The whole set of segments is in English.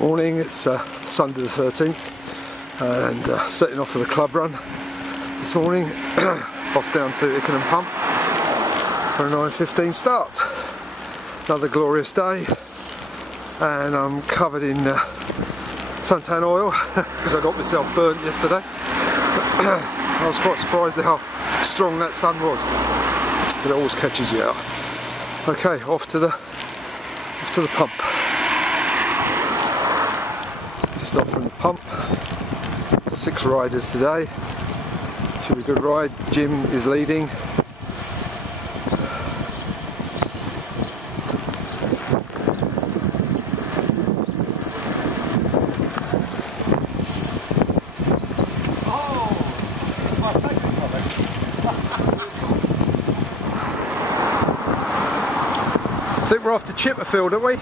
Morning, it's Sunday the 13th and setting off for the club run this morning. Off down to Ickenham Pump for a 9:15 start. Another glorious day, and I'm covered in suntan oil because I got myself burnt yesterday. I was quite surprised at how strong that sun was, but it always catches you out. Okay, off to the pump. Just off from the pump. 6 riders today. Should be a good ride. Jim is leading. I think we're off to Chipperfield, aren't we?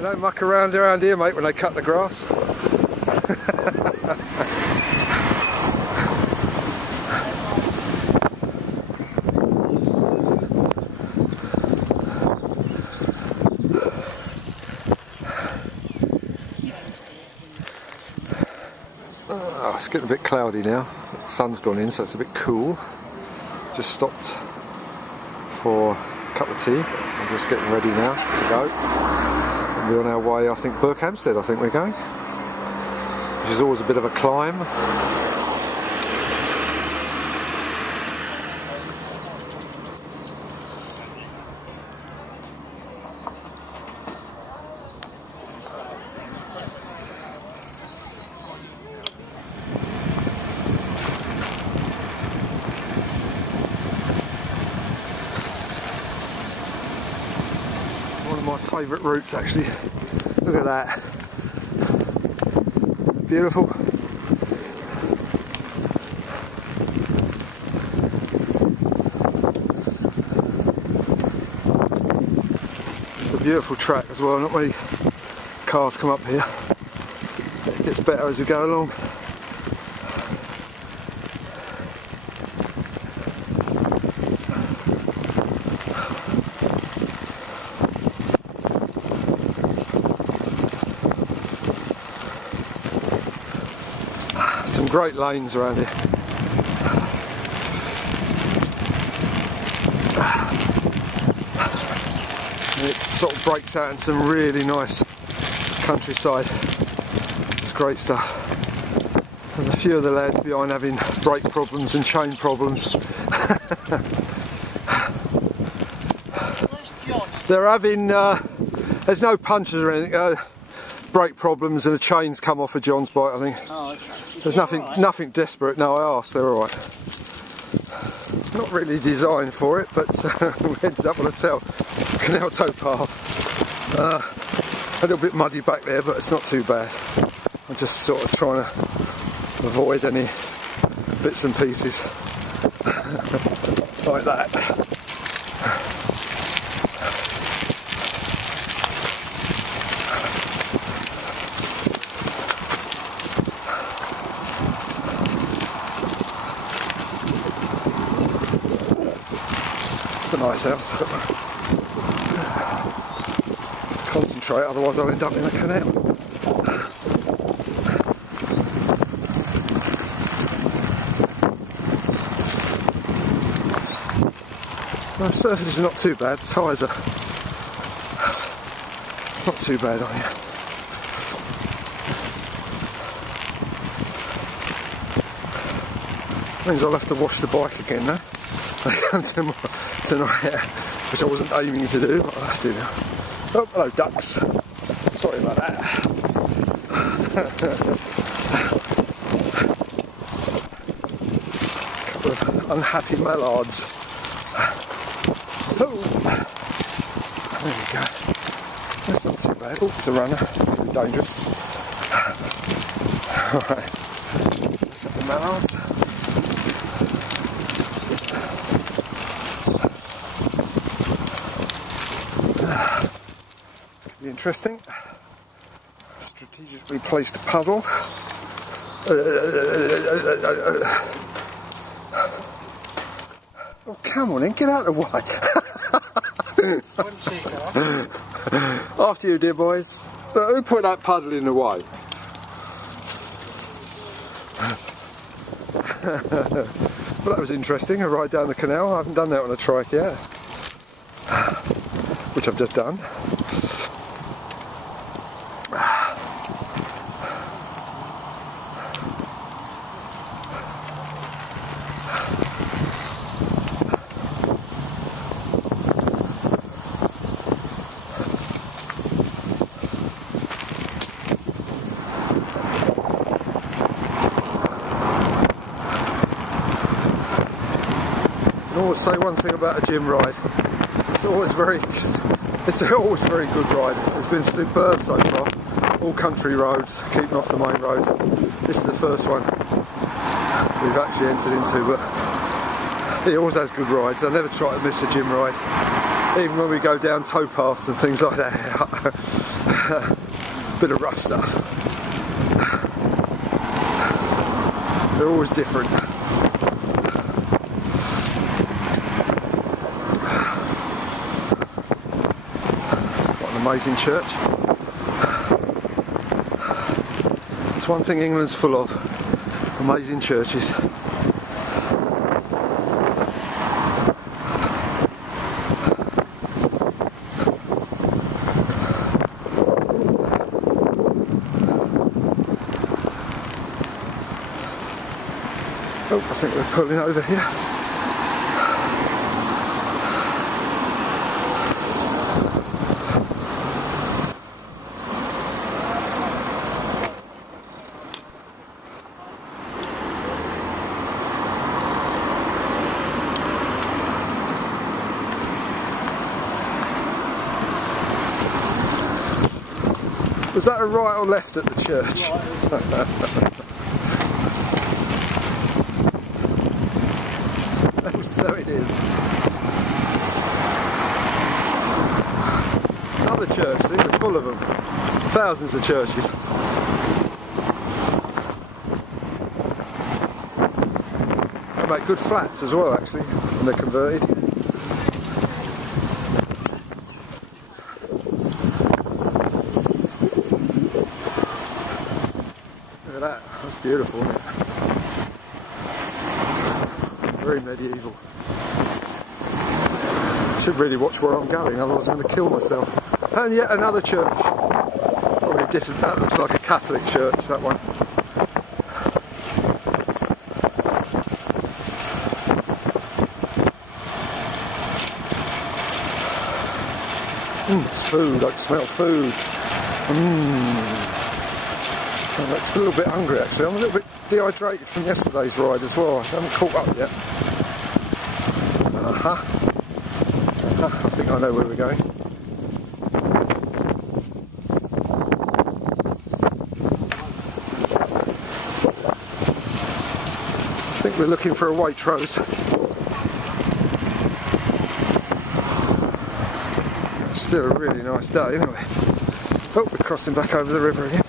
Don't muck around here, mate, when they cut the grass. Oh, it's getting a bit cloudy now. The sun's gone in, so it's a bit cool. Just stopped for a cup of tea. I'm just getting ready now to go. We're on our way, I think, Berkhamsted, I think we're going, which is always a bit of a climb. My favourite routes, actually. Look at that. Beautiful. It's a beautiful track as well. Not many cars come up here. It gets better as we go along. Some great lanes around here. And it sort of breaks out in some really nice countryside. It's great stuff. There's a few of the lads behind having brake problems and chain problems. They're having, there's no punches or anything, brake problems, and the chains come off of John's bike, I think. Oh, okay. There's nothing desperate. No, I asked, they're alright. Not really designed for it, but we ended up on a canal towpath. A little bit muddy back there, but it's not too bad. I'm just sort of trying to avoid any bits and pieces like that. Nice house. Concentrate, otherwise I'll end up in a canal. The surface is not too bad, the tyres are not too bad on you. Means I'll have to wash the bike again now. Tonight, which I wasn't aiming to do, but I'll have to now. Oh, hello ducks. Sorry about that. Couple of unhappy mallards. Oh, there we go. That's not too bad. Oh, it's a runner. It's dangerous. Alright. The mallards. Could be interesting. Strategically placed puzzle. Oh, come on then, get out of the way. After you, dear boys. But who put that puzzle in the way? Well, that was interesting, a ride down the canal. I haven't done that on a trike yet. Which I've just done. I always say one thing about a gym ride. It's always very good ride. It's been superb so far. All country roads, keeping off the main roads. This is the first one we've actually entered into, but he always has good rides. I never try to miss a gym ride. Even when we go down towpaths and things like that. Bit of rough stuff. They're always different. Amazing church. It's one thing England's full of, amazing churches. Oh, I think we're pulling over here. Was that a right or left at the church? So it is. Another church, I think we're full of them. Thousands of churches. They make good flats as well actually, when they're converted. Look at that, that's beautiful, isn't it? Very medieval. Should really watch where I'm going, otherwise I'm going to kill myself. And yet another church. Probably different. That looks like a Catholic church, that one. It's food. I can smell food. I'm a little bit hungry actually. I'm a little bit dehydrated from yesterday's ride as well. I haven't caught up yet. I think I know where we're going. I think we're looking for a Waitrose. Still a really nice day anyway. Oh, we're crossing back over the river again.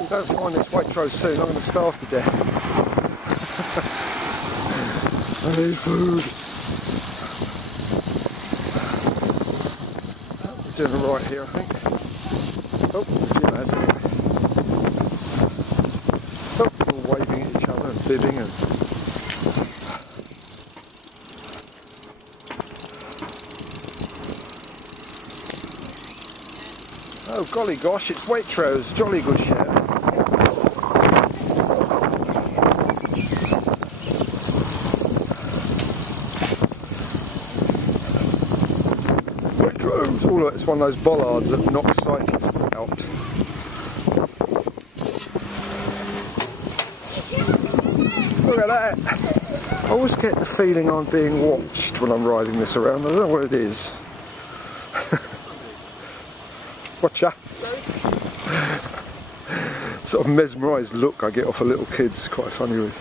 You don't find find this Waitrose soon. I'm going to starve to death. I need food. We're doing it right here, I think. Oh, Jim has anyway. Oh, we're all waving at each other and bibbing and... Oh golly gosh, it's Waitrose, jolly good shout. Waitrose! Oh look, it's one of those bollards that knock cyclists out. Look at that! I always get the feeling I'm being watched when I'm riding this around. I don't know what it is. Watcha. Sort of mesmerised look I get off of little kids, it's quite funny really.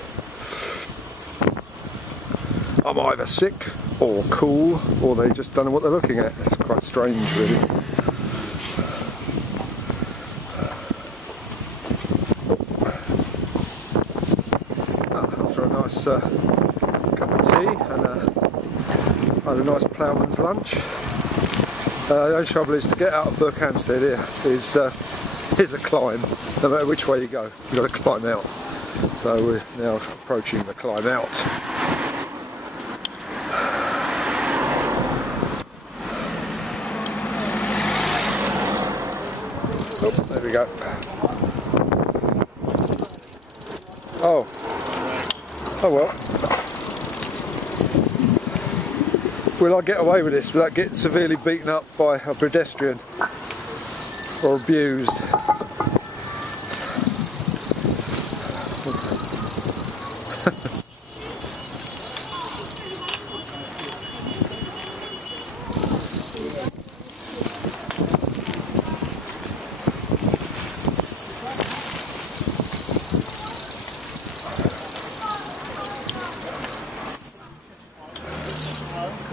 I'm either sick or cool or they just don't know what they're looking at. It's quite strange really. After a nice cup of tea and a nice ploughman's lunch. The only trouble is to get out of Berkhamsted here is a climb. No matter which way you go, you've got to climb out. So we're now approaching the climb out. Oh, there we go. Oh. Oh well. Will I get away with this without getting severely beaten up by a pedestrian or abused?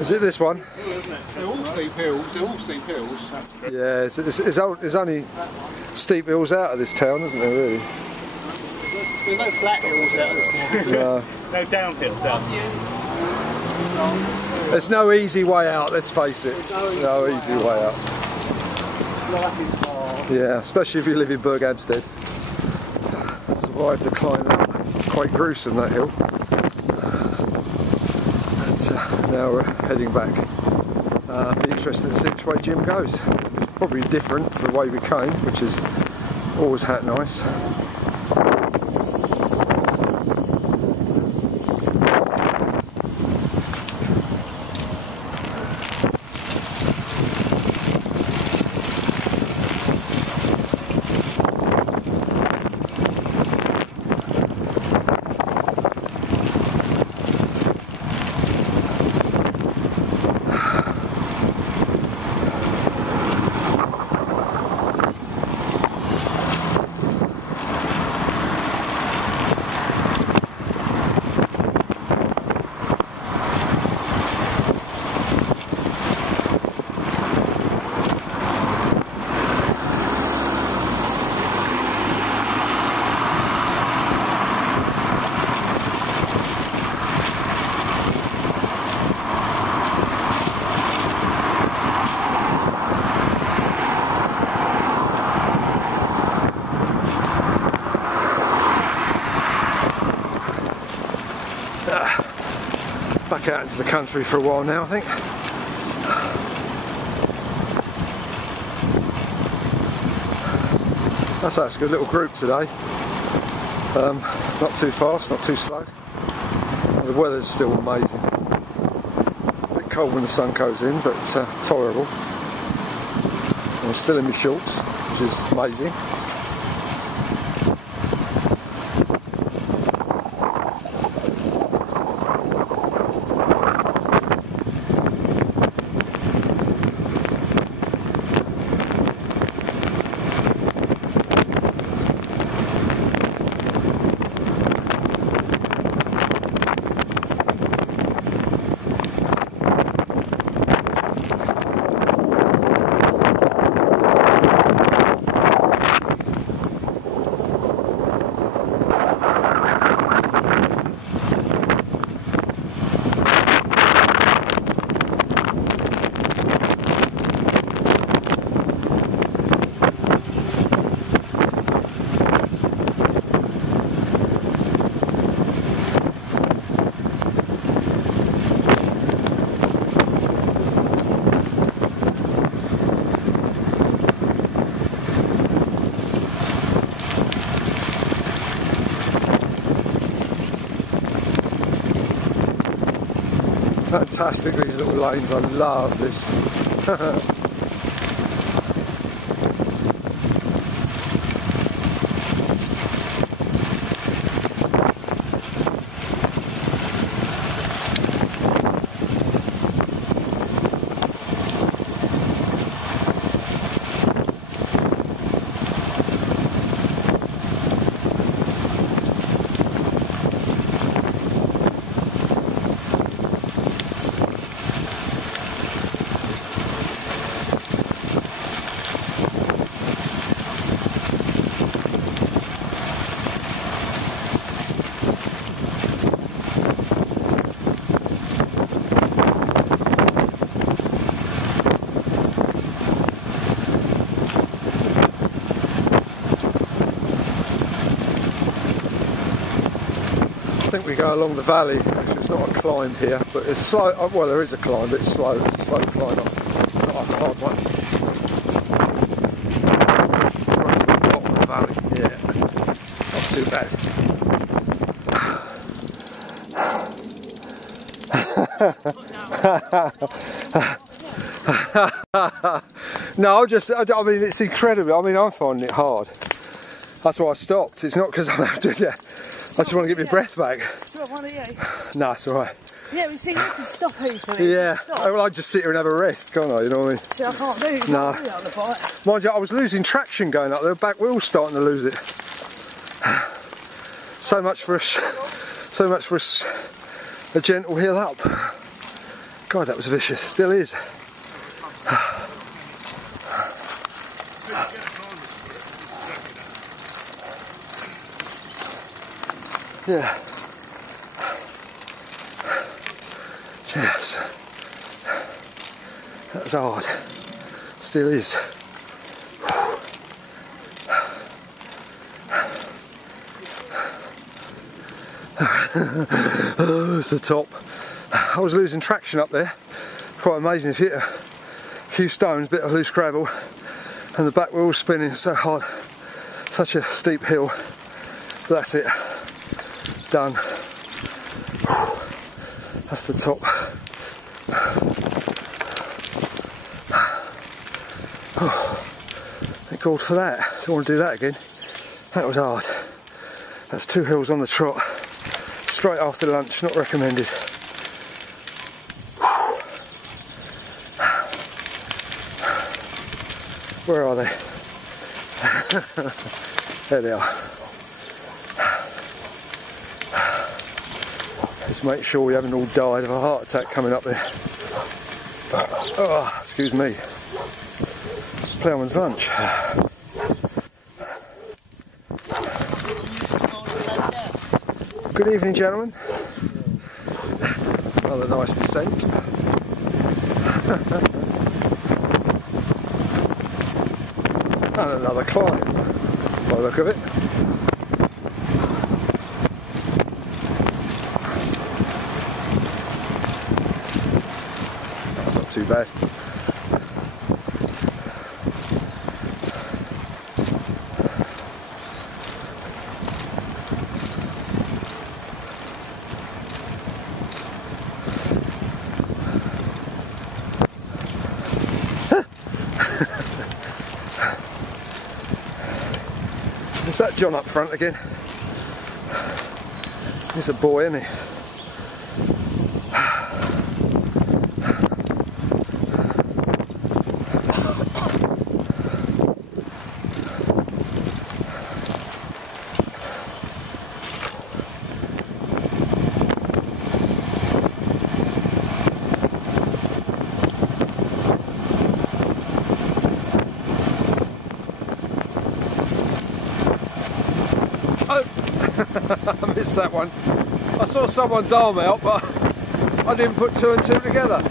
Is it this one? They're all steep hills, they're all steep hills. Yeah, there's only steep hills out of this town, isn't there, really? There's no flat hills out of this town. No. No downhills out. There's no easy way out, let's face it. No easy way out. Life is hard. Yeah, especially if you live in Berkhamsted. Survived the climb up. Quite gruesome, that hill. Now we're heading back. Be interested to see which way Jim goes. Probably different to the way we came, which is always hat nice. Back out into the country for a while now, I think. That's a good little group today. Not too fast, not too slow. The weather's still amazing. A bit cold when the sun goes in, but tolerable. I'm still in my shorts, which is amazing. Fantastic, these little lanes, I love this. I think we go along the valley. Actually, it's not a climb here, but it's slow. Well, there is a climb, but it's slow. It's a slow climb up, not a hard one. Right to the bottom of the valley. Yeah, not too bad. No, I mean, it's incredible. I mean, I'm finding it hard. That's why I stopped. It's not because I'm out doing it. I just want to get my breath back. Do you want one of you? No, it's alright. Yeah, we see you can stop easily. Yeah, well, I'd just sit here and have a rest, can't I? You know what I mean? See, I can't move. No. On the bike. Mind you, I was losing traction going up there. Back wheel's starting to lose it. So much for a gentle hill up. God, that was vicious. Still is. Yeah. Yes. That was hard. Still is. Oh, it's the top. I was losing traction up there. Quite amazing. If you hit a few stones, bit of loose gravel, and the back wheel was spinning so hard. Such a steep hill. But that's it. Done. That's the top. Oh, thank God for that. Don't want to do that again. That was hard. That's 2 hills on the trot. Straight after lunch, not recommended. Where are they? There they are. Let's make sure we haven't all died of a heart attack coming up there. Oh, excuse me. Ploughman's lunch. Good evening, gentlemen. Another nice descent. And another climb, by the look of it. That's not too bad. Is that John up front again? He's a boy, isn't he? I missed that one. I saw someone's arm out, but I didn't put 2 and 2 together.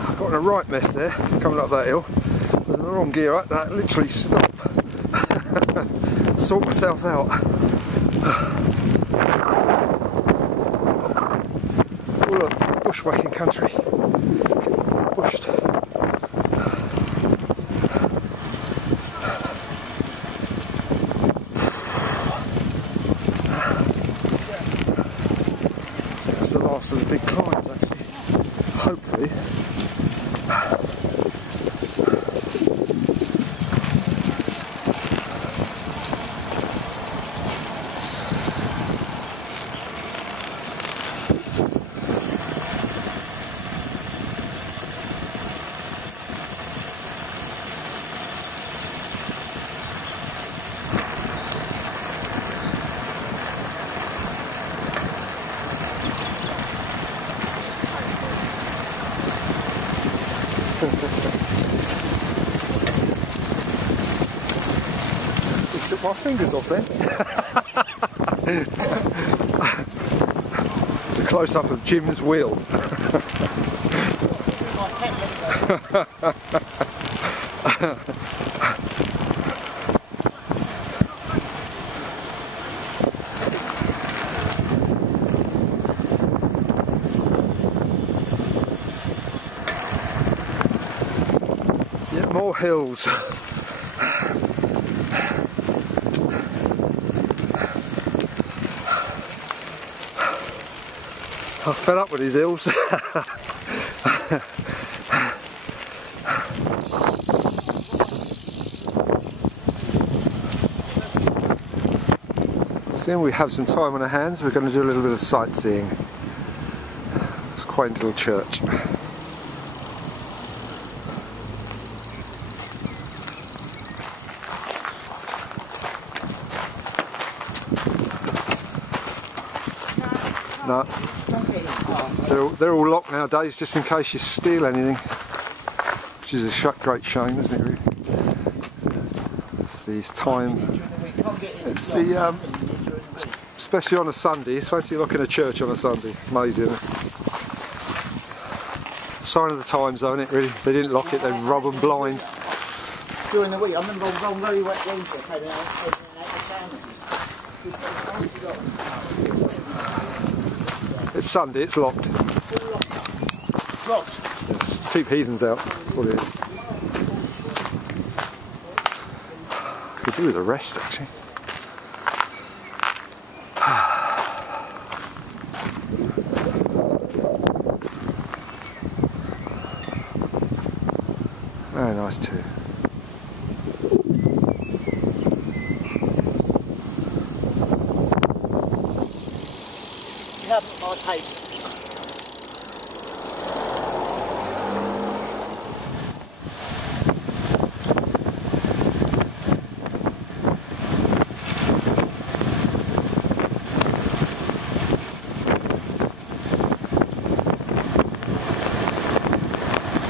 I got in a right mess there, coming up that hill. With the wrong gear up, that literally stopped. Sort myself out. Bushwhacking country. Bushed. It took my fingers off then. It's a close-up of Jim's wheel. Yeah, more hills. I'm fed up with these hills. Seeing we have some time on our hands, we're going to do a little bit of sightseeing. It's a quaint little church. No, they're all locked nowadays, just in case you steal anything, which is a great shame, isn't it? Really? It's these time. It's the especially on a Sunday. It's fancy locking a church on a Sunday. Amazing, isn't it? Sign of the times, though, isn't it? Really, they didn't lock it. They rob them blind. During the week, I remember on very wet winter, It's Sunday, it's locked. It's locked. Yes, keep heathens out. That's what it is. Could do with a rest, actually. Very nice too. I'll take it.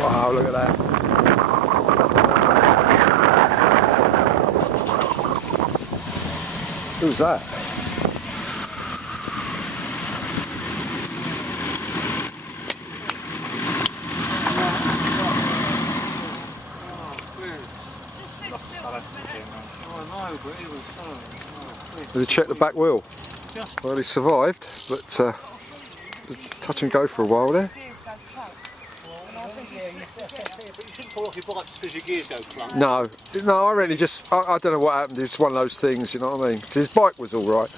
Wow, look at that. Who's that? Did he check the back wheel? Well, he survived, but it was touch and go for a while there. But you shouldn't fall off your bike just because your gears go clunk. No, I really just, I don't know what happened, it's one of those things, you know what I mean? 'Cause his bike was alright.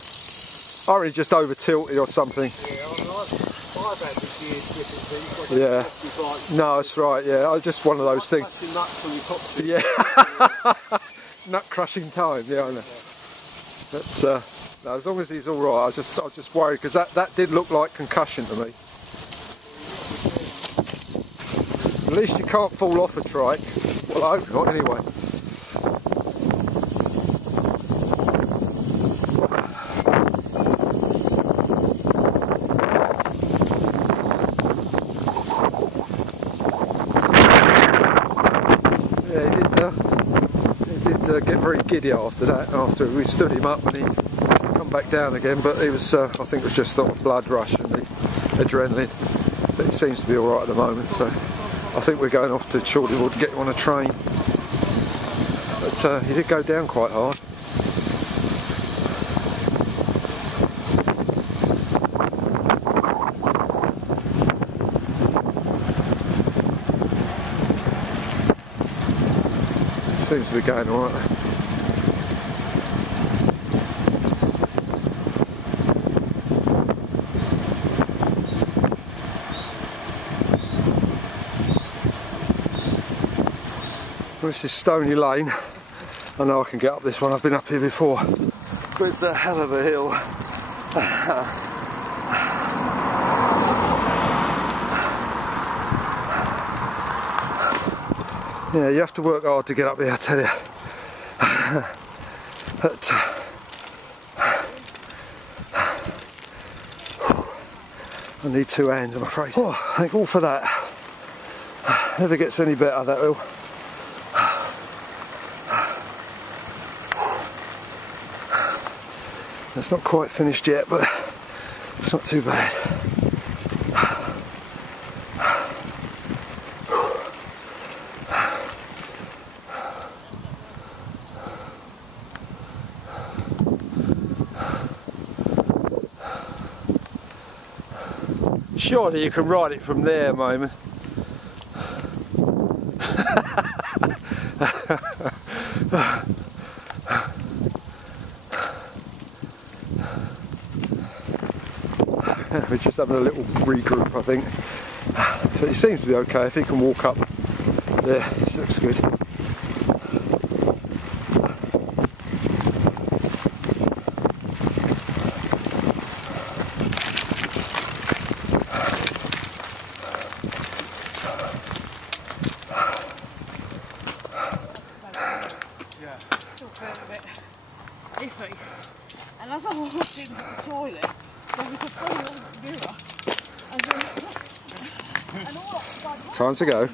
I really just over tilted or something. Yeah, I've had the gears slipping, so you've got to Yeah. off your bike. No, that's right, yeah, I just one of those things. Clutching nuts on your top seat. Yeah. Nut crushing time, yeah, I know. But no, as long as he's alright, I was just worried, because that did look like concussion to me. At least you can't fall off a trike. Well, I hope not, anyway. Yeah, he did get very giddy after that, after we stood him up and he come back down again, but he was, I think it was just sort of blood rush and the adrenaline. But he seems to be alright at the moment, so I think we're going off to Chorleywood to get him on a train. But he did go down quite hard. Seems to be going alright. This is Stony Lane. I know I can get up this one, I've been up here before, but it's a hell of a hill. Yeah, you have to work hard to get up here, I tell you. But, I need two hands, I'm afraid. Oh, thank all for that. Never gets any better, that hill. It's not quite finished yet, but it's not too bad. Surely you can ride it from there, Moment. We're just having a little regroup, I think. But he seems to be okay. If he can walk up there, this looks good. Iffy. And as I walked into the toilet, there was a full mirror. And all Time to go.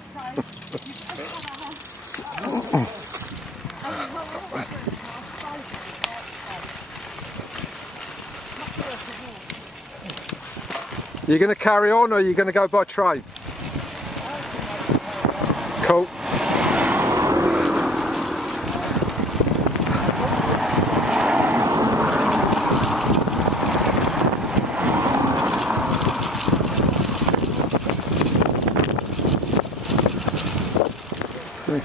You going to carry on, or are you going to go by train? Cool.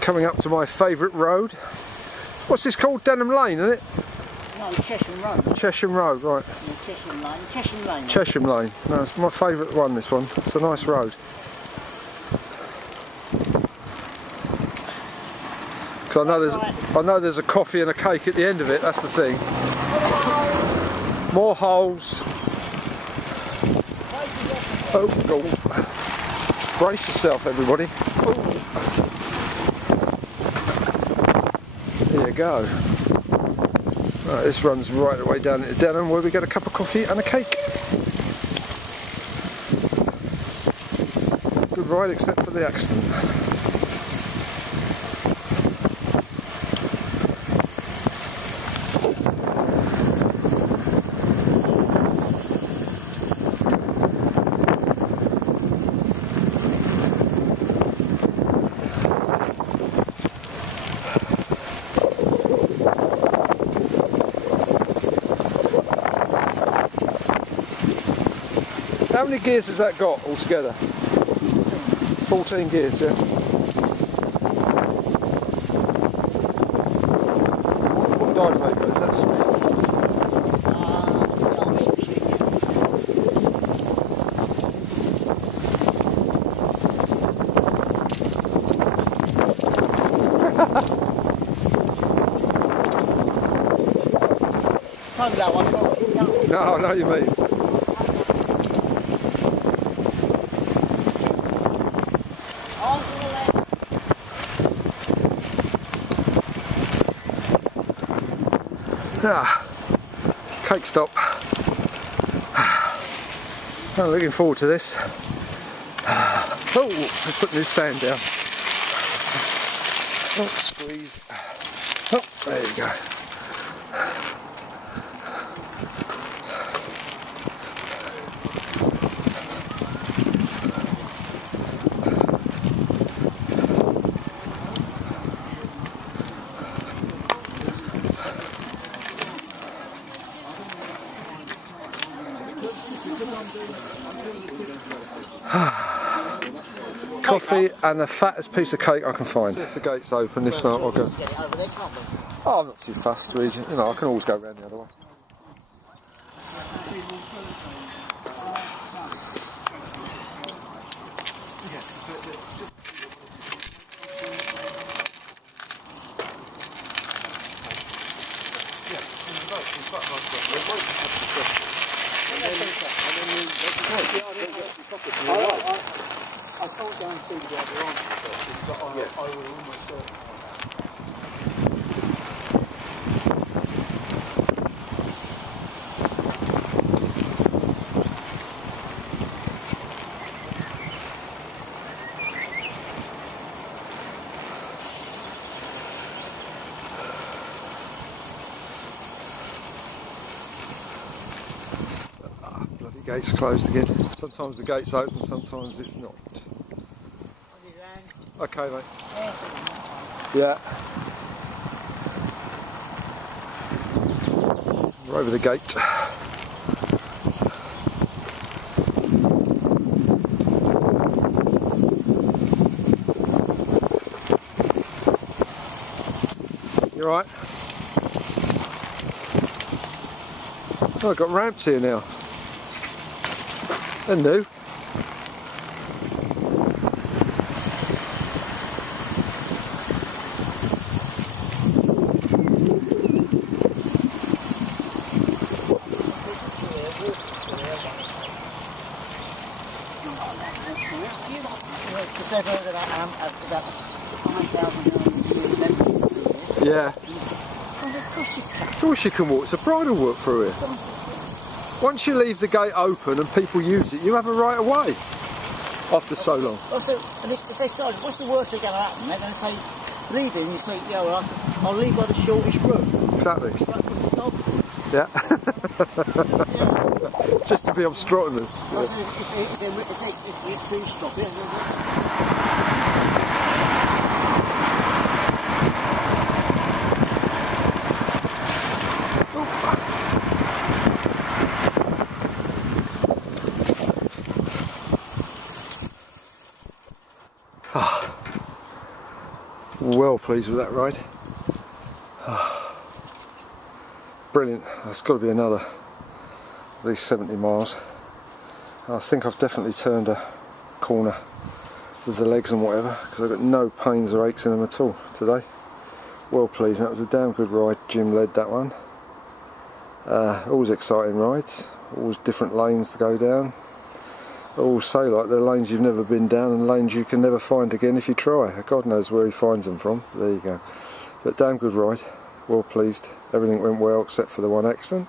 Coming up to my favourite road. What's this called? Denham Lane, isn't it? No, Chesham Road. Chesham Road, right. Yeah, Chesham Lane. Chesham Lane. Chesham Lane. No, it's my favourite one, this one. It's a nice road. Because I know there's a coffee and a cake at the end of it, that's the thing. More holes. Oh, go. Brace yourself, everybody. Oh. There you go. Right, this runs right the way down into Denham, where we get a cup of coffee and a cake. Good ride, except for the accident. How many gears has that got altogether? 14 gears, yeah. What dive maker is that? Time that one. No, I know what you mean. Ah, cake stop. I'm looking forward to this. Oh, let's put this stand down. Oh, squeeze. Oh, there you go. Coffee and the fattest piece of cake I can find. See if the gate's open, if not I'll go. Oh, I'm not too fussed, really. You know, I can always go around the other way. I can't guarantee to get the answer, but I will almost do it. Gate's closed again. Sometimes the gate's open, sometimes it's not. Okay, mate. Yeah. We're over the gate. You alright? Oh, I've got ramps here now. They're new. Yeah. Of course you can walk. It's a bridle walk through here. Once you leave the gate open and people use it, you have a right of way. After so long. Also, if they start, what's the worst that's going to happen? They're going to say, leave it, and you say, yeah, well, I'll leave by the shortest route. Exactly. Yeah. Just to be obstructing us. Yeah. If they stop it. Well pleased with that ride. Brilliant. That's got to be another at least 70 miles. I think I've definitely turned a corner with the legs and whatever, because I've got no pains or aches in them at all today. Well pleased. That was a damn good ride. Jim led that one. Always exciting rides, always different lanes to go down. I always say, like, they're lanes you've never been down and lanes you can never find again if you try. God knows where he finds them from. There you go. But damn good ride. Well pleased. Everything went well except for the one accident.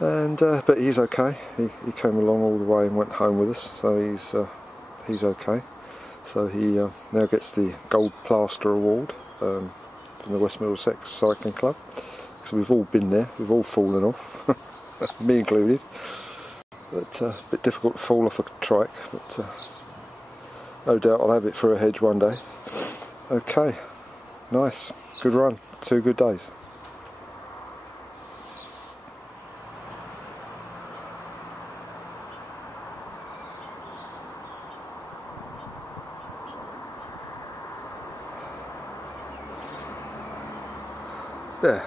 And but he's okay. He came along all the way and went home with us, so he's okay. So he now gets the Gold Plaster Award from the West Middlesex Cycling Club. So we've all been there. We've all fallen off, me included. But a bit difficult to fall off a trike, but no doubt I'll have it for a hedge one day. Okay, nice, good run, 2 good days. There.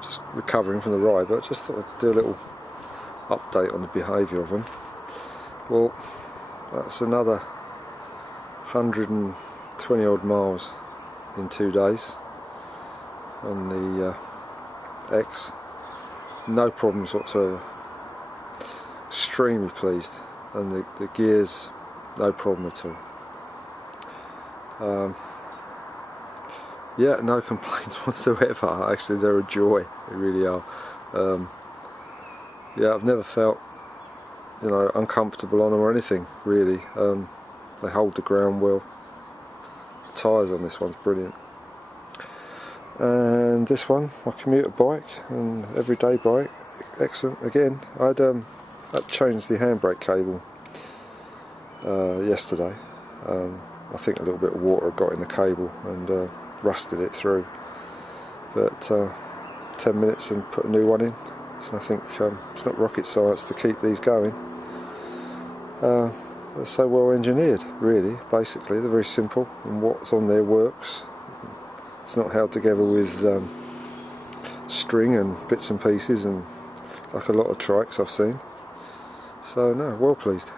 Just recovering from the ride, but I just thought I'd do a little update on the behaviour of them. Well, that's another 120 odd miles in 2 days on the X. No problems whatsoever. Extremely pleased, and the gears, no problem at all. Yeah, no complaints whatsoever. Actually, they're a joy. They really are. Yeah, I've never felt, you know, uncomfortable on them or anything really. They hold the ground well. The tyres on this one's brilliant. And this one, my commuter bike and everyday bike, excellent. Again, I'd changed the handbrake cable yesterday. I think a little bit of water got in the cable and rusted it through, but 10 minutes and put a new one in. It's nothing, it's not rocket science to keep these going. They're so well engineered, really. Basically they're very simple and what's on there works. It's not held together with string and bits and pieces and like a lot of trikes I've seen. So no, well pleased.